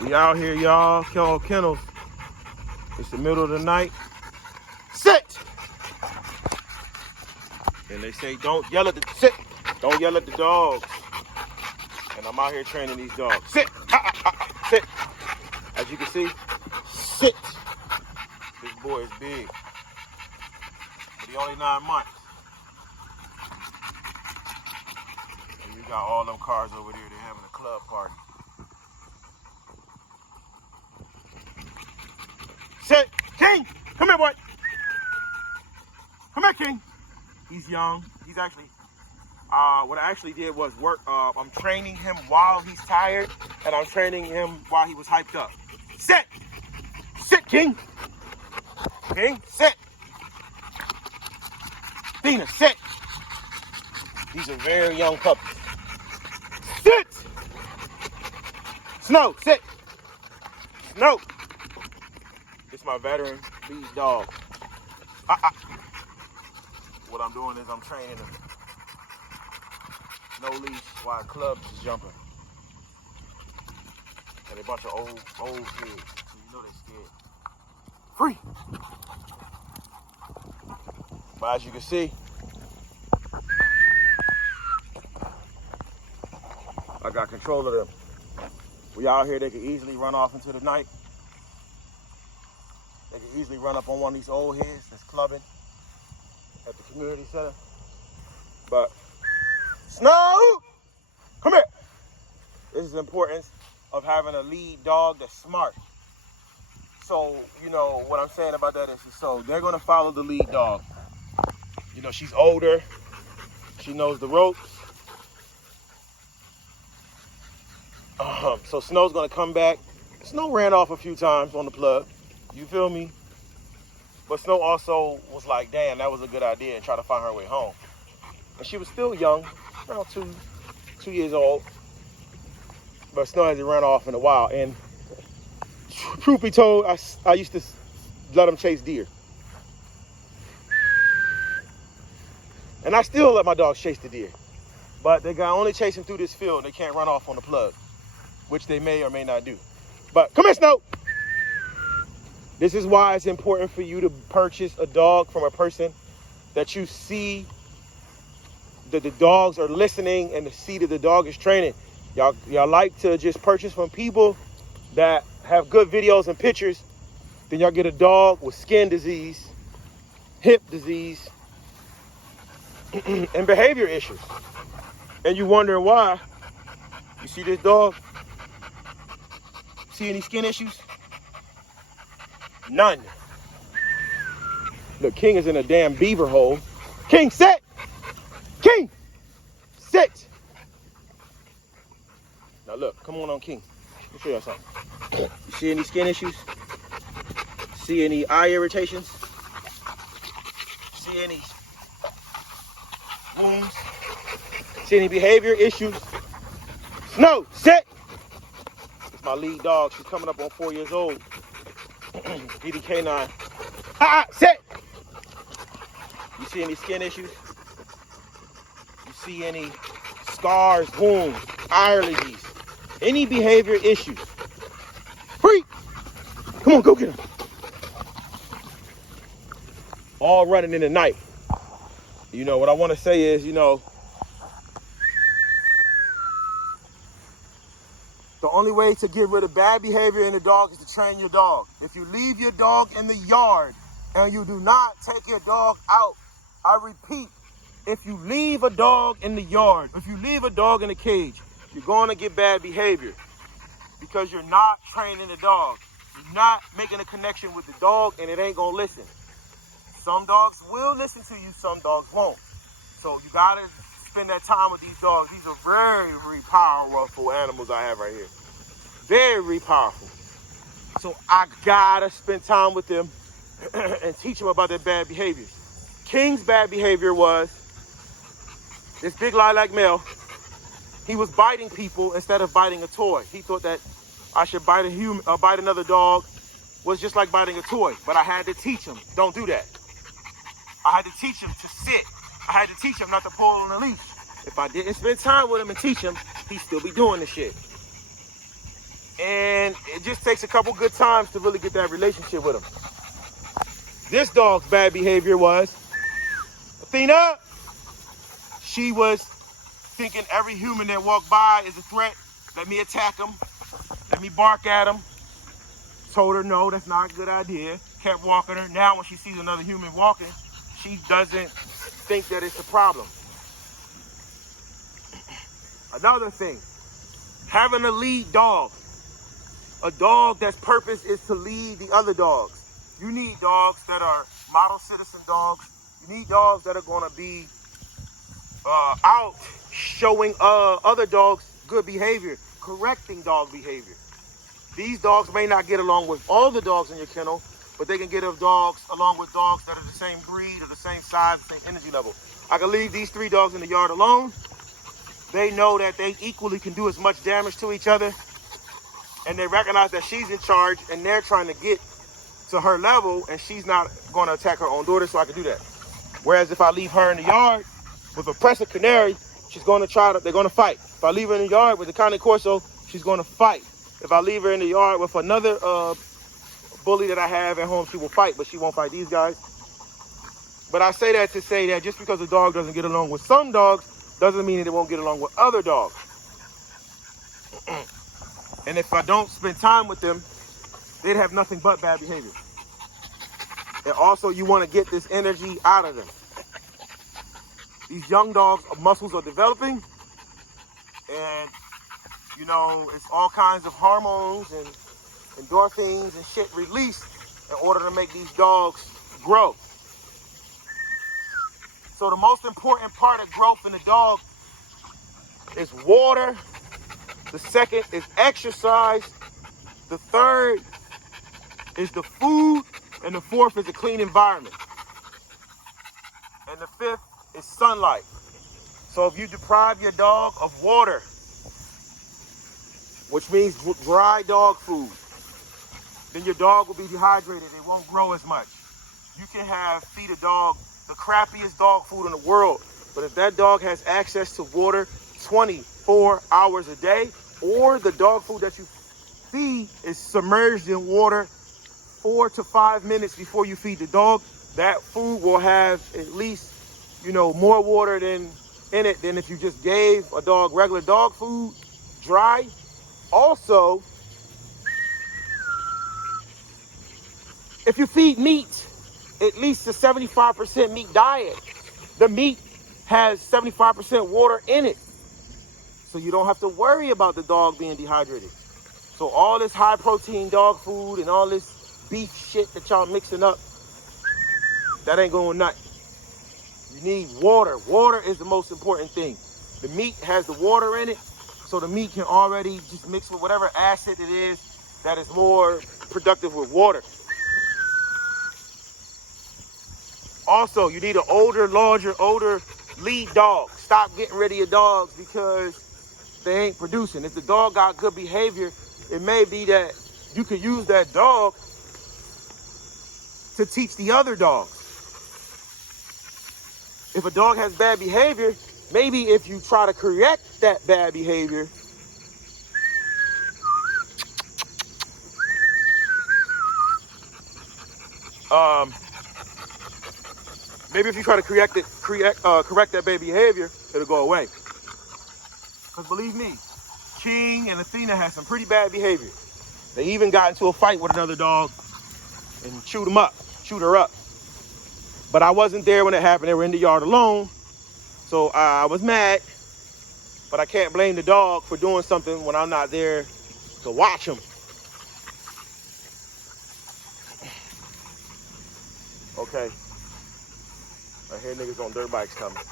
We out here, y'all. Kill kennels. It's the middle of the night. Sit! And they say don't yell at the sit. Don't yell at the dogs. And I'm out here training these dogs. Sit! Sit! As you can see, sit. This boy is big. But he only 9 months. And you got all them cars over there. They're having a club party. Sit! King! Come here, boy! Come here, King! He's young. He's actually, what I actually did was work, I'm training him while he's tired, and I'm training him while he was hyped up. Sit! Sit, King! King, sit! Dina, sit! These are very young puppies. Sit! Snow, sit! Snow! This is my veteran lead dog. What I'm doing is I'm training him. No leash while clubs is jumping. And a bunch of old kids. So you know they're scared. Free! But as you can see, I got control of them. We out here, they can easily run off into the night. They can easily run up on one of these old heads that's clubbing at the community center. But, Snow! Come here! This is the importance of having a lead dog that's smart. So, you know, what I'm saying about that is, so they're gonna follow the lead dog. You know, she's older. She knows the ropes. So Snow's gonna come back. Snow ran off a few times on the plug. You feel me? But Snow also was like, damn, that was a good idea, and try to find her way home. And she was still young, around two years old. But Snow hasn't run off in a while. And truth be told, I used to let him chase deer. And I still let my dogs chase the deer. But they can only chase them through this field. They can't run off on the plug, which they may or may not do. But come here, Snow. This is why it's important for you to purchase a dog from a person that you see that the dogs are listening and to see that the dog is training. Y'all like to just purchase from people that have good videos and pictures. Then y'all get a dog with skin disease, hip disease, and behavior issues. And you wonder why. You see this dog? See any skin issues? None. Look, King is in a damn beaver hole. King, sit! King! Sit! Now look, come on, King. Let me show y'all something. You see any skin issues? See any eye irritations? See any wounds? See any behavior issues? No, sit! It's my lead dog. She's coming up on 4 years old. DDK9. Sit! You see any skin issues? You see any scars, wounds, eye allergies, any behavior issues? Free! Come on, go get him. All running in the night. You know, what I want to say is, you know, the only way to get rid of bad behavior in the dog is to train your dog. If you leave your dog in the yard and you do not take your dog out, I repeat, if you leave a dog in the yard, if you leave a dog in a cage, you're going to get bad behavior because you're not training the dog. You're not making a connection with the dog, and it ain't going to listen. Some dogs will listen to you, some dogs won't. So you got to spend that time with these dogs. These are very, very powerful animals I have right here. Very powerful. So I gotta spend time with them and teach them about their bad behaviors. King's bad behavior was this big lilac male. He was biting people instead of biting a toy. He thought that I should bite bite another dog was just like biting a toy. But I had to teach him, don't do that. I had to teach him to sit. I had to teach him not to pull on the leash. If I didn't spend time with him and teach him, he'd still be doing this shit. And it just takes a couple good times to really get that relationship with them. This dog's bad behavior was, Athena, she was thinking every human that walked by is a threat. Let me attack him. Let me bark at him. Told her, no, that's not a good idea. Kept walking her. Now when she sees another human walking, she doesn't think that it's a problem. Another thing, having a lead dog. A dog that's purpose is to lead the other dogs. You need dogs that are model citizen dogs. You need dogs that are going to be out showing other dogs good behavior, correcting dog behavior. These dogs may not get along with all the dogs in your kennel, but they can get along with dogs that are the same breed or the same size, the same energy level. I can leave these 3 dogs in the yard alone. They know that they equally can do as much damage to each other, and they recognize that she's in charge and they're trying to get to her level and she's not going to attack her own daughter, so I can do that. Whereas if I leave her in the yard with a Presa Canary, they're going to fight. If I leave her in the yard with a Cane Corso, she's going to fight. If I leave her in the yard with another bully that I have at home, she will fight, but she won't fight these guys. But I say that to say that just because a dog doesn't get along with some dogs doesn't mean that it won't get along with other dogs. And if I don't spend time with them, they'd have nothing but bad behavior. And also, you want to get this energy out of them. These young dogs' muscles are developing, and you know, it's all kinds of hormones and endorphins and shit released in order to make these dogs grow. So the most important part of growth in a dog is water. The second is exercise. The third is the food. And the fourth is a clean environment. And the fifth is sunlight. So if you deprive your dog of water, which means dry dog food, then your dog will be dehydrated. It won't grow as much. You can feed a dog the crappiest dog food in the world, but if that dog has access to water 24 hours a day, or the dog food that you feed is submerged in water 4 to 5 minutes before you feed the dog, that food will have at least, more water in it than if you just gave a dog regular dog food, dry. Also, if you feed meat, at least a 75% meat diet, the meat has 75% water in it. So you don't have to worry about the dog being dehydrated. So all this high protein dog food and all this beef shit that y'all mixing up, that ain't going nothing. You need water. Water is the most important thing. The meat has the water in it, so the meat can already just mix with whatever acid it is that is more productive with water. Also, you need an older lead dog. Stop getting rid of your dogs because they ain't producing. If the dog got good behavior, it may be that you could use that dog to teach the other dogs. If a dog has bad behavior, maybe if you try to correct that bad behavior, maybe if you try to correct that bad behavior, it'll go away. Because believe me, King and Athena had some pretty bad behavior. They even got into a fight with another dog and chewed her up. But I wasn't there when it happened. They were in the yard alone. So I was mad, but I can't blame the dog for doing something when I'm not there to watch him. Okay. I hear niggas on dirt bikes coming.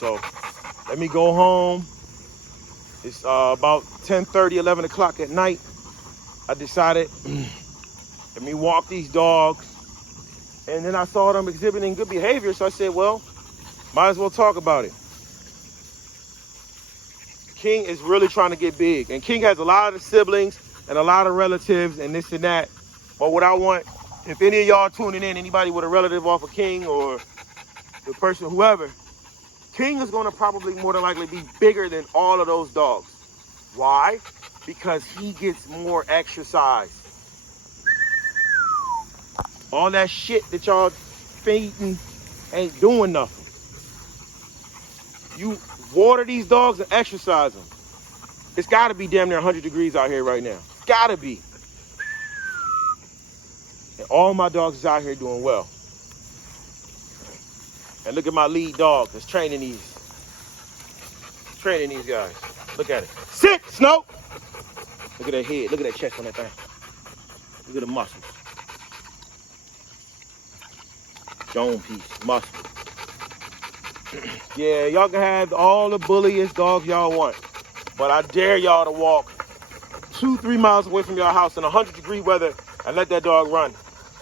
So let me go home. It's about 10:30, 11 o'clock at night. I decided, let me walk these dogs. And then I saw them exhibiting good behavior. So I said, well, might as well talk about it. King is really trying to get big. And King has a lot of siblings and a lot of relatives and this and that. But what I want, if any of y'all tuning in, anybody with a relative off of King or the person, whoever, King is going to probably more than likely be bigger than all of those dogs. Why? because he gets more exercise. All that shit that y'all feeding ain't doing nothing. You water these dogs and exercise them. It's gotta be damn near 100 degrees out here right now. It's gotta be. And all my dogs is out here doing well. And look at my lead dog that's training these guys. Look at it. Sit, Snow! Look at that head. Look at that chest on that thing. Look at the muscles. Dome piece, muscle. Yeah, y'all can have all the bulliest dogs y'all want, but I dare y'all to walk 2-3 miles away from your house in 100-degree weather and let that dog run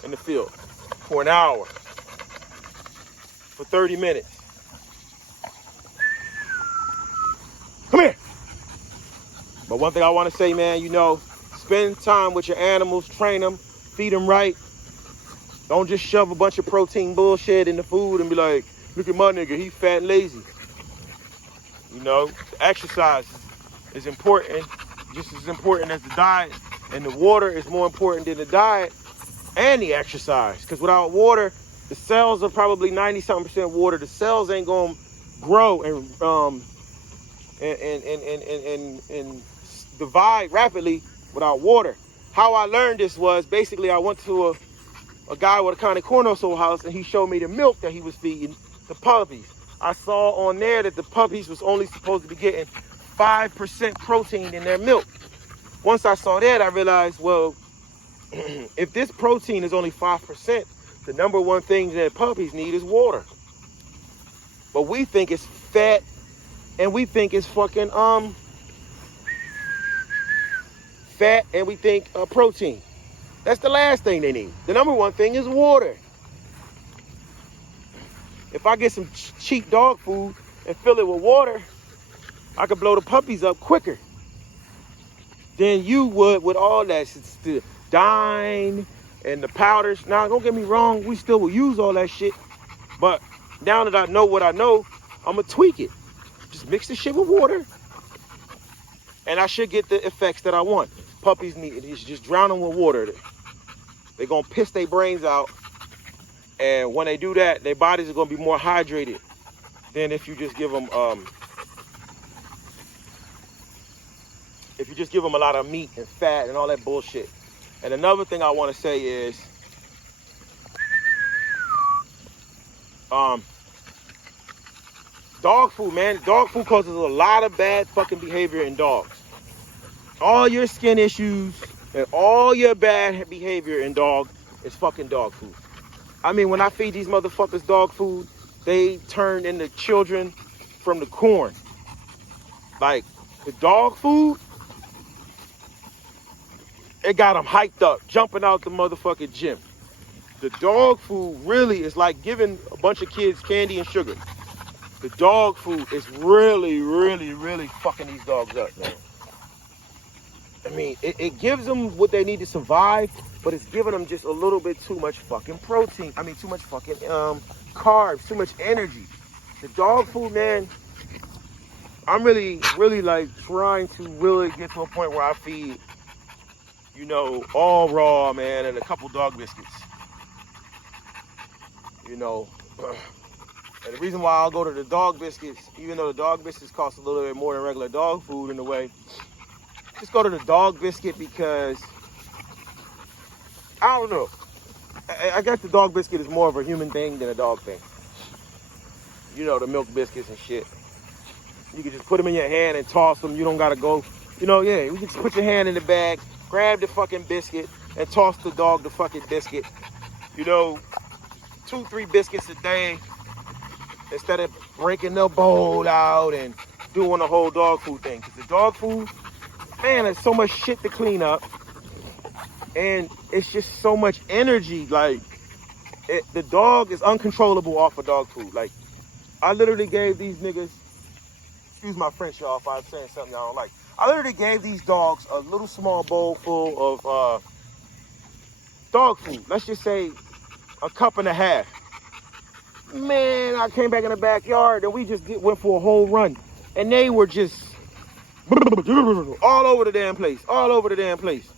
in the field for an hour, for 30 minutes. Come here. But one thing I want to say, man, you know, spend time with your animals, train them, feed them right. Don't just shove a bunch of protein bullshit in the food and be like, look at my nigga, he fat and lazy. You know, exercise is important, just as important as the diet. And the water is more important than the diet and the exercise. Because without water, the cells are probably 90-something% water. The cells ain't gonna grow and divide rapidly without water. How I learned this was basically I went to a guy with a county cornhole house, and he showed me the milk that he was feeding the puppies. I saw on there that the puppies was only supposed to be getting 5% protein in their milk. Once I saw that, I realized, well, if this protein is only 5%, the number one thing that puppies need is water. But we think it's fat, and we think it's fucking fat, and we think protein. That's the last thing they need. The number one thing is water. If I get some cheap dog food and fill it with water, I could blow the puppies up quicker than you would with all that. It's the dine and the powders. Now, don't get me wrong, we still will use all that shit. But now that I know what I know, I'm going to tweak it. Just mix the shit with water, and I should get the effects that I want. Puppies need it. Just drown them with water. They're going to piss their brains out. And when they do that, their bodies are going to be more hydrated than if you just give them, a lot of meat and fat and all that bullshit. And another thing I want to say is, dog food, man. Dog food causes a lot of bad fucking behavior in dogs. All your skin issues and all your bad behavior in dog is fucking dog food. I mean, when I feed these motherfuckers dog food, they turn into children from the corn. Like, the dog food, it got them hyped up, jumping out the motherfucking gym. The dog food really is like giving a bunch of kids candy and sugar. The dog food is really, really, really fucking these dogs up, man. I mean, it gives them what they need to survive, but it's giving them just a little bit too much fucking protein. I mean, too much fucking carbs, too much energy. The dog food, man, I'm really, really like trying to really get to a point where I feed, you know, all raw, man, and a couple dog biscuits. You know, and the reason why I'll go to the dog biscuits, even though the dog biscuits cost a little bit more than regular dog food in a way, just go to the dog biscuit because, I don't know. I guess the dog biscuit is more of a human thing than a dog thing. You know, the milk biscuits and shit. You can just put them in your hand and toss them. You don't gotta go, you know, yeah, you can just put your hand in the bag, grab the fucking biscuit, and toss the dog the fucking biscuit. You know, 2-3 biscuits a day instead of breaking the bowl out and doing the whole dog food thing. Because the dog food, man, there's so much shit to clean up, and it's just so much energy. Like, the dog is uncontrollable off of dog food. Like, I literally gave these niggas, excuse my French, y'all, if I'm saying something y'all don't like. I literally gave these dogs a little small bowl full of dog food. Let's just say a cup and a half. Man, I came back in the backyard and we just went for a whole run, and they were just All over the damn place. All over the damn place.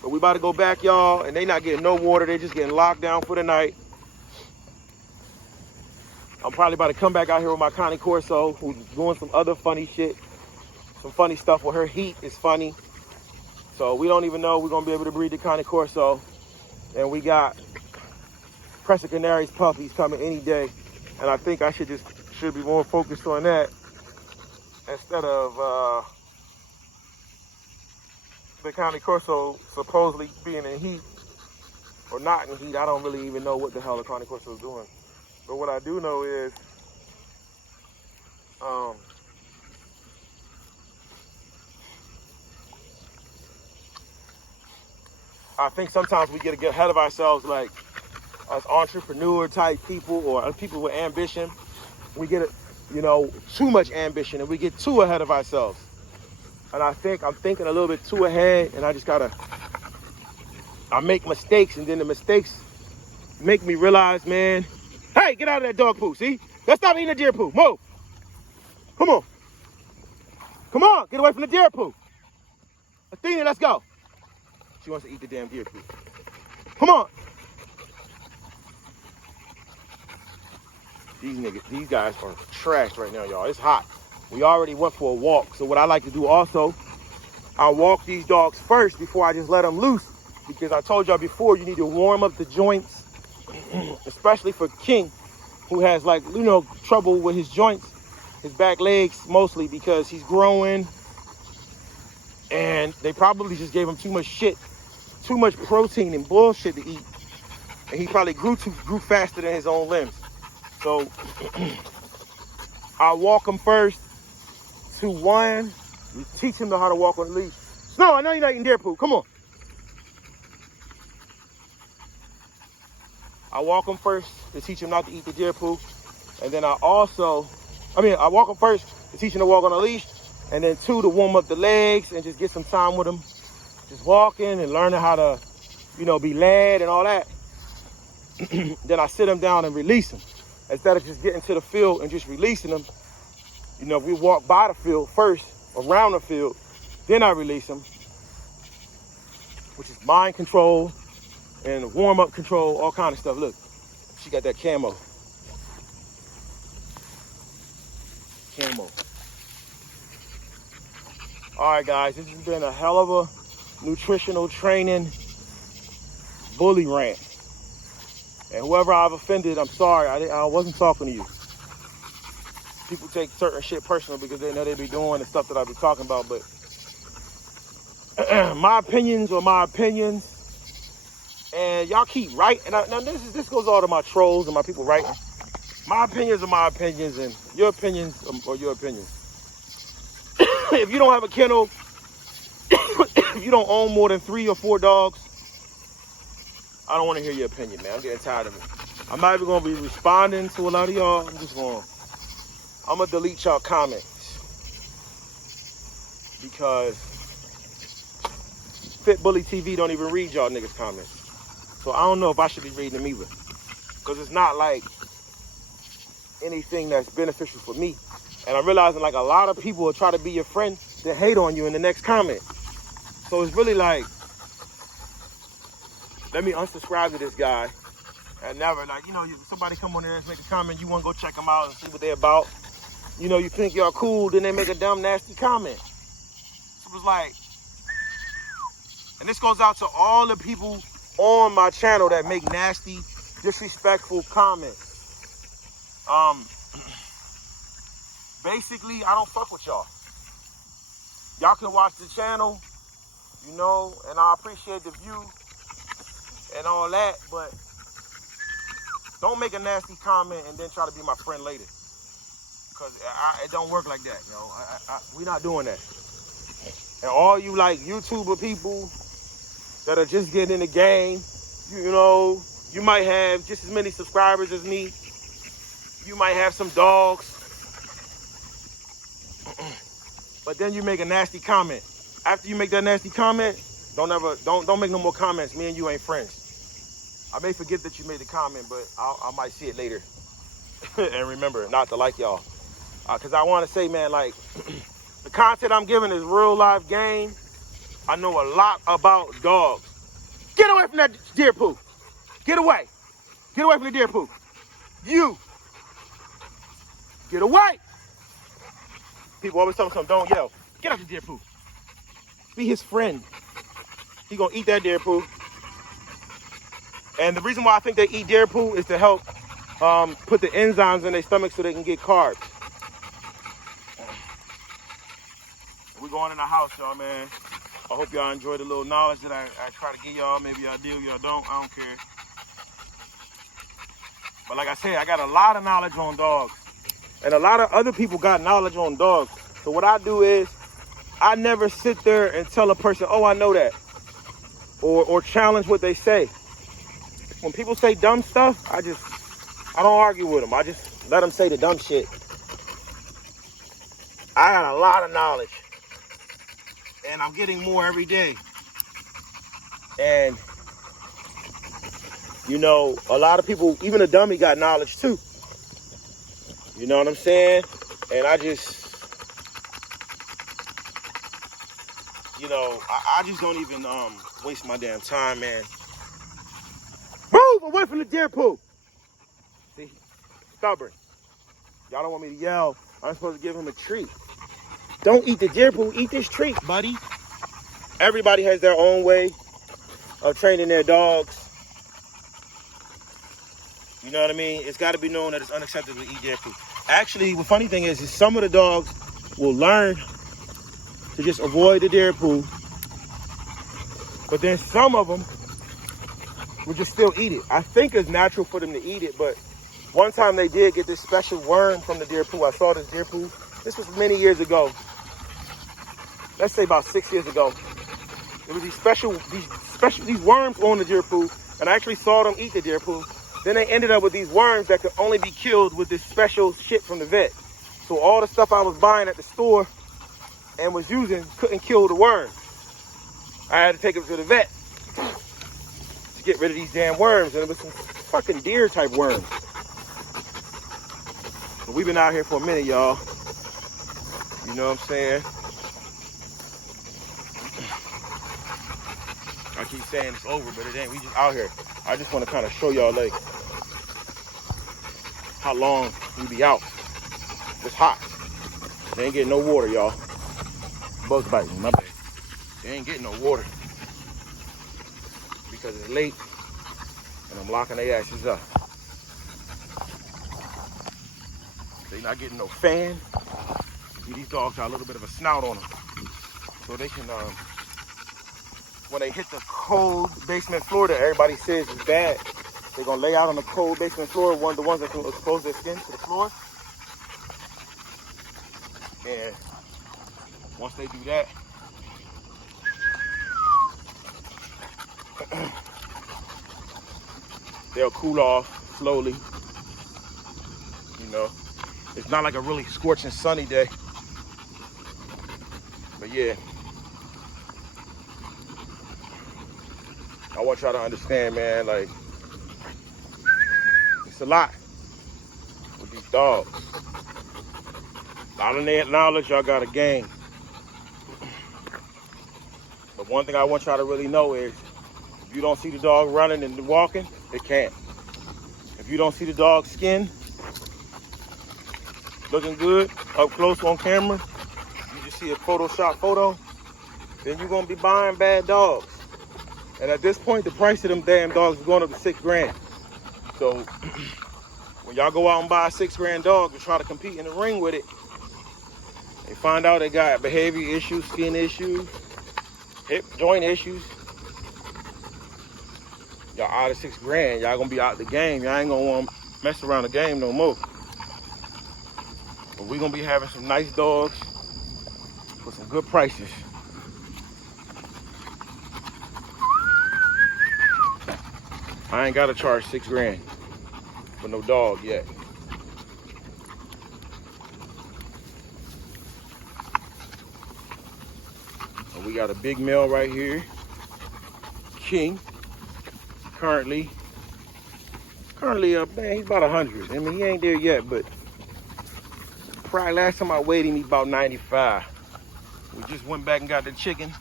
But we about to go back, y'all, and they not getting no water. They just getting locked down for the night. I'm probably about to come back out here with my Connie Corso, who's doing some other funny shit. Some funny stuff with her heat is funny. So we don't even know we're going to be able to breed the Connie Corso. And we got Crescent Canaries puppies coming any day. And I think I should be more focused on that instead of the Connie Corso supposedly being in heat or not in heat. I don't really even know what the hell the Connie Corso is doing. But what I do know is I think sometimes we get ahead of ourselves, like us entrepreneur type people or people with ambition. We get, too much ambition and we get too ahead of ourselves. And I think I'm thinking a little bit too ahead, and I make mistakes, and then the mistakes make me realize, man, hey, get out of that dog poo, see? Let's stop eating the deer poo, move. Come on. Come on, get away from the deer poo. Athena, let's go. She wants to eat the damn deer poo. Come on. These guys are trash right now, y'all. It's hot. We already went for a walk. So what I like to do also, I walk these dogs first before I just let them loose. Because I told y'all before, you need to warm up the joints, especially for King, who has trouble with his joints, his back legs mostly because he's growing. And they probably just gave him too much shit, too much protein and bullshit to eat. And he probably grew faster than his own limbs. So I walk him first to one. We teach him how to walk on the leash. No, I know you're not eating deer poo. Come on. I walk him first to teach him not to eat the deer poo. And then I walk him first to teach him to walk on a leash. And then 2, to warm up the legs and just get some time with him. Just walking and learning how to, be led and all that. Then I sit him down and release him. Instead of just getting to the field and just releasing them, we walk by the field first, around the field, then I release them, which is mind control and warm-up control, all kind of stuff. Look, she got that camo. All right, guys, this has been a hell of a nutritional training bully rant. And whoever I've offended, I'm sorry. I wasn't talking to you. People take certain shit personal because they know they be doing the stuff that I be talking about. But my opinions are my opinions. And y'all keep writing. Now this goes all to my trolls and my people writing. My opinions are my opinions, and your opinions are your opinions. If you don't have a kennel, if you don't own more than 3 or 4 dogs, I don't want to hear your opinion, man. I'm getting tired of it. I'm not even going to be responding to a lot of y'all. I'm going to delete y'all comments. Because Fit Bully TV don't even read y'all niggas comments. So I don't know if I should be reading them either. Because it's not like anything that's beneficial for me. And I'm realizing a lot of people will try to be your friend to hate on you in the next comment. So it's really like, let me unsubscribe to this guy. And never, somebody come on there and make a comment, you want to go check them out and see what they're about. You think y'all cool, then they make a dumb, nasty comment. It was like, and this goes out to all the people on my channel that make nasty, disrespectful comments. Basically, I don't fuck with y'all. Y'all can watch the channel, and I appreciate the view and all that, but don't make a nasty comment and then try to be my friend later. Because it don't work like that, we not doing that. And all you YouTuber people that are just getting in the game, you might have just as many subscribers as me. You might have some dogs. But then you make a nasty comment. After you make that nasty comment, don't make no more comments. Me and you ain't friends. I may forget that you made the comment, but I might see it later. And remember not to like y'all. Because I want to say, man, The content I'm giving is real life game. I know a lot about dogs. Get away from that deer poo. Get away. Get away from the deer poo. You. Get away. People always tell me something, don't yell. Get out the deer poo. Be his friend. He gonna eat that deer poo. And the reason why I think they eat deer poo is to help put the enzymes in their stomach so they can get carbs. We're going in the house, y'all, man. I hope y'all enjoy the little knowledge that I try to give y'all. Maybe y'all do, y'all don't. I don't care. But like I said, I got a lot of knowledge on dogs. And a lot of other people got knowledge on dogs. So what I do is, I never sit there and tell a person, oh, I know that. Or challenge what they say. When people say dumb stuff, I don't argue with them. I just let them say the dumb shit. I got a lot of knowledge. And I'm getting more every day. And, you know, a lot of people, even a dummy got knowledge too. You know what I'm saying? And I just, you know, I just don't even waste my damn time, man. Move away from the deer poo. See, stubborn. Y'all don't want me to yell. I'm supposed to give him a treat. Don't eat the deer poo, eat this treat, buddy. Everybody has their own way of training their dogs. You know what I mean? It's got to be known that it's unacceptable to eat deer poo. Actually, the funny thing is some of the dogs will learn to just avoid the deer poo, but then some of them will just still eat it. I think it's natural for them to eat it, but one time they did get this special worm from the deer poo. I saw this deer poo. This was many years ago. Let's say about 6 years ago. There was these worms on the deer poo, and I actually saw them eat the deer poo. Then they ended up with these worms that could only be killed with this special shit from the vet. So all the stuff I was buying at the store and was using couldn't kill the worms. I had to take them to the vet to get rid of these damn worms, and it was some fucking deer type worms. But we've been out here for a minute, y'all. You know what I'm saying? I keep saying it's over, but it ain't. We just out here. I just want to kind of show y'all like how long we be out. It's hot. They ain't getting no water, y'all. Bugs biting, my bad. They ain't getting no water because it's late and I'm locking their asses up. They not getting no fan. These dogs got a little bit of a snout on them, so they can when they hit the cold basement floor that everybody says is bad, they're gonna lay out on the cold basement floor, one of the ones that can expose their skin to the floor. And once they do that, they'll cool off slowly. You know, it's not like a really scorching sunny day, but yeah. I want y'all to understand, man, like, it's a lot with these dogs. A lot of knowledge y'all got to gain. But one thing I want y'all to really know is, if you don't see the dog running and walking, it can't. If you don't see the dog's skin looking good up close on camera, you just see a Photoshop photo, then you're going to be buying bad dogs. And at this point, the price of them damn dogs is going up to $6 grand. So when y'all go out and buy a $6 grand dog and try to compete in the ring with it, and find out they got behavior issues, skin issues, hip joint issues, y'all out of $6 grand, y'all gonna be out the game. Y'all ain't gonna want to mess around the game no more. But we gonna be having some nice dogs for some good prices. I ain't gotta charge $6 grand for no dog yet. And we got a big male right here, King. Currently up, man, he's about 100. I mean, he ain't there yet, but probably last time I weighed him, he's about 95. We just went back and got the chicken.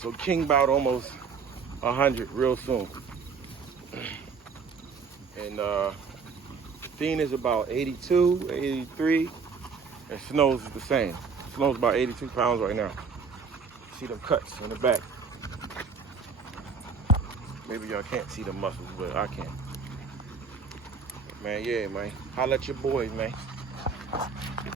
So King about almost 100 real soon. And Dean is about 82, 83, and Snow's the same. Snow's about 82 pounds right now. See them cuts in the back. Maybe y'all can't see the muscles, but I can. Man, yeah, man. Holla at your boys, man.